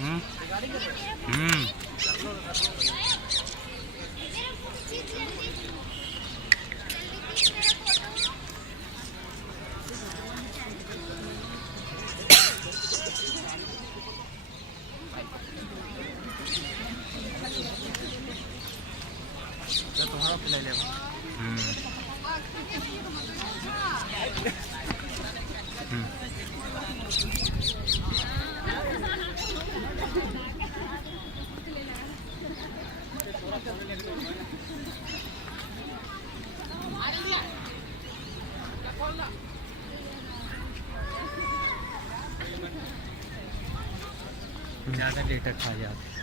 हम्म हम्म तुम्हारा पिला ले ज़्यादा लीटर खा जाते